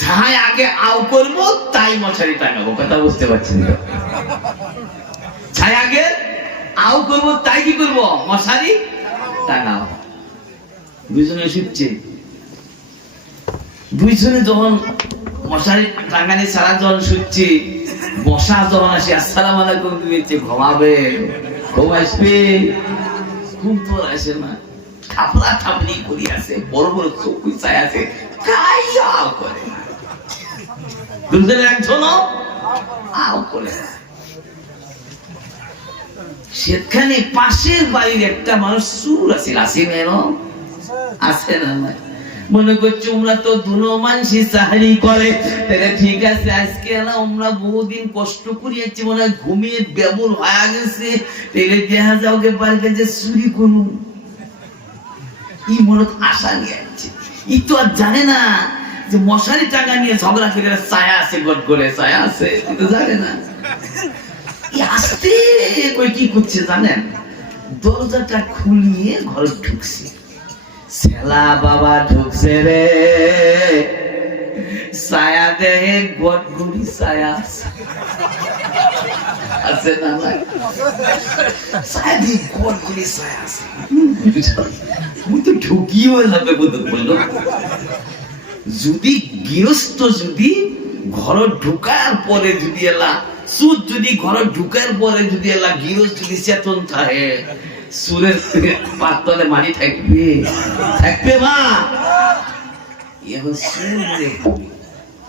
যাই আগে আও করবো তাই মশারি টাঙাবো। কথা বুঝতে পারছেন তো? যাই আগে আও করবো তাই কি করবো? মশারি টাঙাবো। দুইজনে শুচ্ছে, দুইজনে যখন মশারি টাঙানি সারা যখন শুচ্ছে, বসা যখন আসে আসসালাম আলাইকুম দিচ্ছে, ঘুমাবে, ঘুম আসবে, ঘুম তো আসে না, থাপড়া থাপড়ি করি আছে, বড় বড় চোখ চাই আছে, তাই আও করে না। দুজনে একজনও আও করে না। সেখানে পাশের বাড়ির একটা মানুষ সুর আছে, আছে না? মনে করছে আমরা তো দুনো মানসি চাকরি করে, তাহলে ঠিক আছে, আজকে না আমরা বহুদিন কষ্ট করিয়েছি, মনে হয় ঘুমিয়ে বেবুল হয়ে গেছে, তাহলে দেখা যাও গে বাড়িতে যে চুরি করুন, ই মনে আশা নিয়ে আসছে। ই তো আর জানে না যে মশারি টাকা নিয়ে ঝগড়া করে ছায়া আছে, গট করে ছায়া আছে, কিন্তু জানে না। আসতে কই কি করছে জানেন? দরজাটা খুলিয়ে ঘরে ঢুকছে, ছেলা বাবা ঢুকছে রে, ছায়া দেহে গটগুড়ি ছায়া আছে না, ছায়া দিয়ে গটগুড়ি ছায়া আছে। তো ঢুকিও যাবে বললো, যদি গৃহস্থ যদি ঘর ঢুকার পরে যদি এলা সুদ, যদি ঘর ঢুকার পরে যদি এলা গৃহস্থ যদি চেতন থাকে, সুরের পাতলে মাটি থাকবে, থাকবে মা। এখন সুরে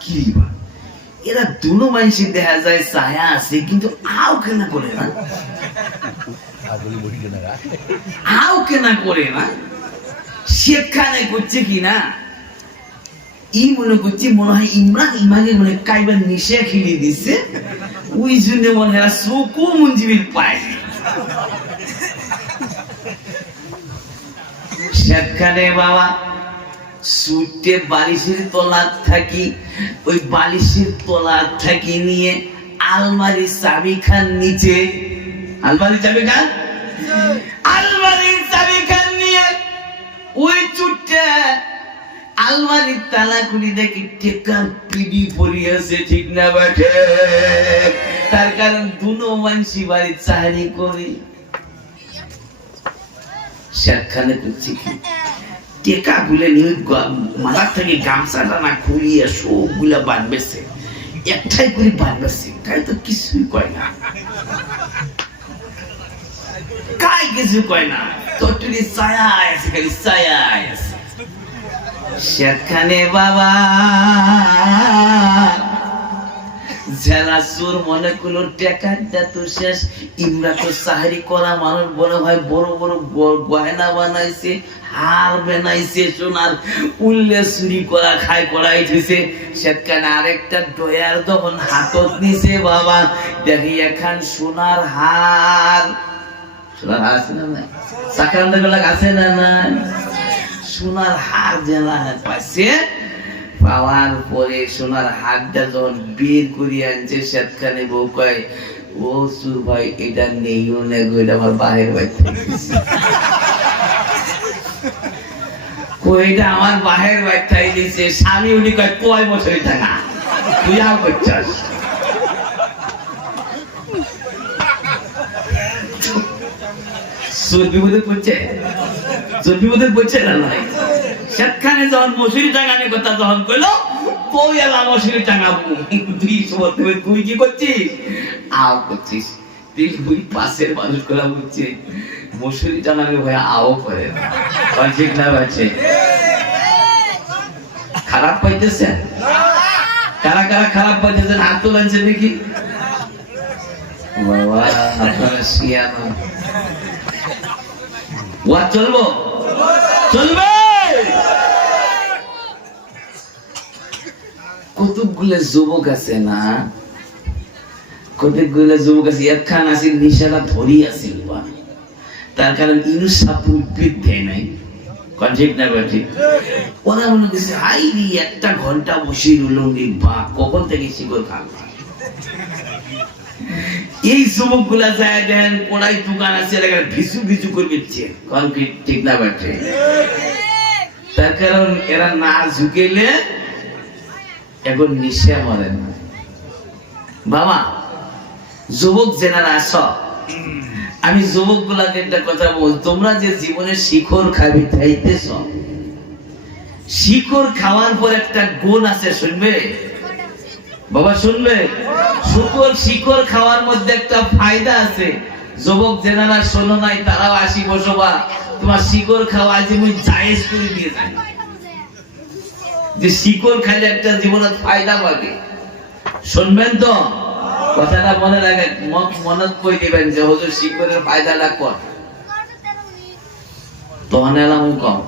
কি এরা দুনো মানুষই দেখা যায় ছায়া আছে, কিন্তু আও কেনা করে না, আও কেনা করে না। সেখানে করছে কি না, ই মনে করছে মনে হয় ইমরান ইমাকে মনে কাইবার নিশে খেলে দিচ্ছে, ওই জন্য মনে হয় চোখও মঞ্জিবির পায়। সেখানে বাবা সুটে বালিশের তলা থাকি, ওই বালিশের তলা থাকি নিয়ে আলমারি চাবি খান নিচে, আলমারি চাবি খান, আলমারির চাবি খান নিয়ে ওই চুটটা আলমারির তালা খুলি দেখি টেকার পিডি পড়িয়াছে, ঠিক না বেঠে? তার কারণ দুনো মানসি বাড়ির চাহারি করে। সেখানে করছি কি, টেকা গুলে নিয়ে মাথার থেকে গামছাটা না খুলিয়ে সবগুলা বানবেছে, একটাই করে বানবেছে, কাই তো কিছুই কয় না, কাই কিছু কয় না, তোর ছায়া আছে, খালি ছায়া আছে। সেখানে বাবা জেলা সুর মনে করলো টেকাটা তো শেষ, ইমরা তো সাহারি করা মানুষ, বড় ভাই বড় বড় গয়না বানাইছে, হার বানাইছে, সোনার উল্লে চুরি করা খাই করাইছে। সেখানে আরেকটা ডয়ার যখন হাতত নিছে বাবা, দেখি এখন সোনার হার, সোনার হার আছে না নাই? সাকান্দ গুলা আছে না নাই? সোনার হার জেলা পাইছে, পাওয়ার পরে সোনার হারটা যখন বের করিয়ে আনছে, সেখানে বউ কয়, ও সুর ভাই এটা নেইও না গো, এটা আমার বাহের বাড়ি, এটা আমার বাহের বাড়িটাই দিছে। স্বামী উনি কয়, কয় বছর টাকা তুই আর করছস? সুর বিপদে পড়ছে, সুর বিপদে পড়ছে না নয়? সেখানে যখন মশুরি টাঙানোর কথা যখন কইলো, তুই এলা মশুরি টাঙাবো, তুই কি করছিস? আও করছিস। তুই পাশের মানুষ গুলা বলছে মশুরি টাঙানোর ভয়ে আও করে না, ঠিক না? বাচ্চে খারাপ পাইতেছে, কারা কারা খারাপ পাইতেছেন হাত তোলাচ্ছে দেখি। বাবা আপনারা শিয়ানো ওয়া চলবো, চলবে। কতগুলো যুবক আছে না, কতগুলো যুবক আছে, একখান আছে নিশারা ধরি আছে, তার কারণ ইনুস সাপ উদ্ভিদ দেয় নাই, ঠিক না? ঠিক। ওরা মনে করছে হাই একটা ঘন্টা বসে রইল, বা কখন থেকে শিকড় খাবো। এই যুবক গুলা যায় দেন কোনায় দোকান আছে, ভিজু ভিজু করবে, ঠিক না? তার কারণ এরা না ঝুঁকেলে এখন নিশে মরেন বাবা। যুবক জেনারা আস, আমি যুবক গুলাকে একটা কথা বল, তোমরা যে জীবনের শিখর খাবি খাইতেছ, শিকড় খাওয়ার পর একটা গুণ আছে, শুনবে বাবা, শুনবে? শিকড় খাওয়ার মধ্যে একটা ফায়দা আছে। যুবক জেনারা শোনো নাই, তারাও 80 বছর বা তোমার শিকড় খাওয়া আজ আমি জায়েজ করে দিয়ে যাই, যে শিকড় খাইলে একটা জীবনের ফায়দা পাবে। শুনবেন তো কথাটা, মনে রাখেন, মনে করে দিবেন যে হুজুর শিকড়ের ফায়দাটা কর, তখন এলাম কম।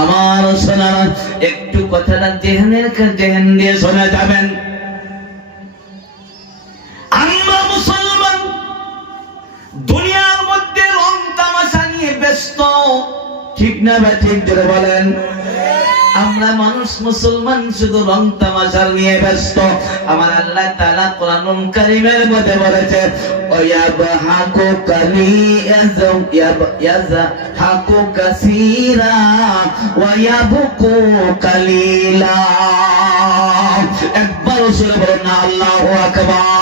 আমার শোনা একটু কথাটা জেহেন দিয়ে শোনা যাবেন। আমরা মুসলমান দুনিয়ার মধ্যে রং তামাশা নিয়ে ব্যস্ত, ঠিক না ভাই? ঠিক ধরে বলেন। আমরা মানুষ মুসলমান শুধু রং তামাশা নিয়ে ব্যস্ত। আমার আল্লাহ তাআলা কোরআনুল কারীমের মধ্যে বলেছে, ওয়ায়াবহাকু ইয়াজহাকু কাসীরা ওয়ায়াবকু কালীলা। একবার জোরে বলুন না আল্লাহু আকবার।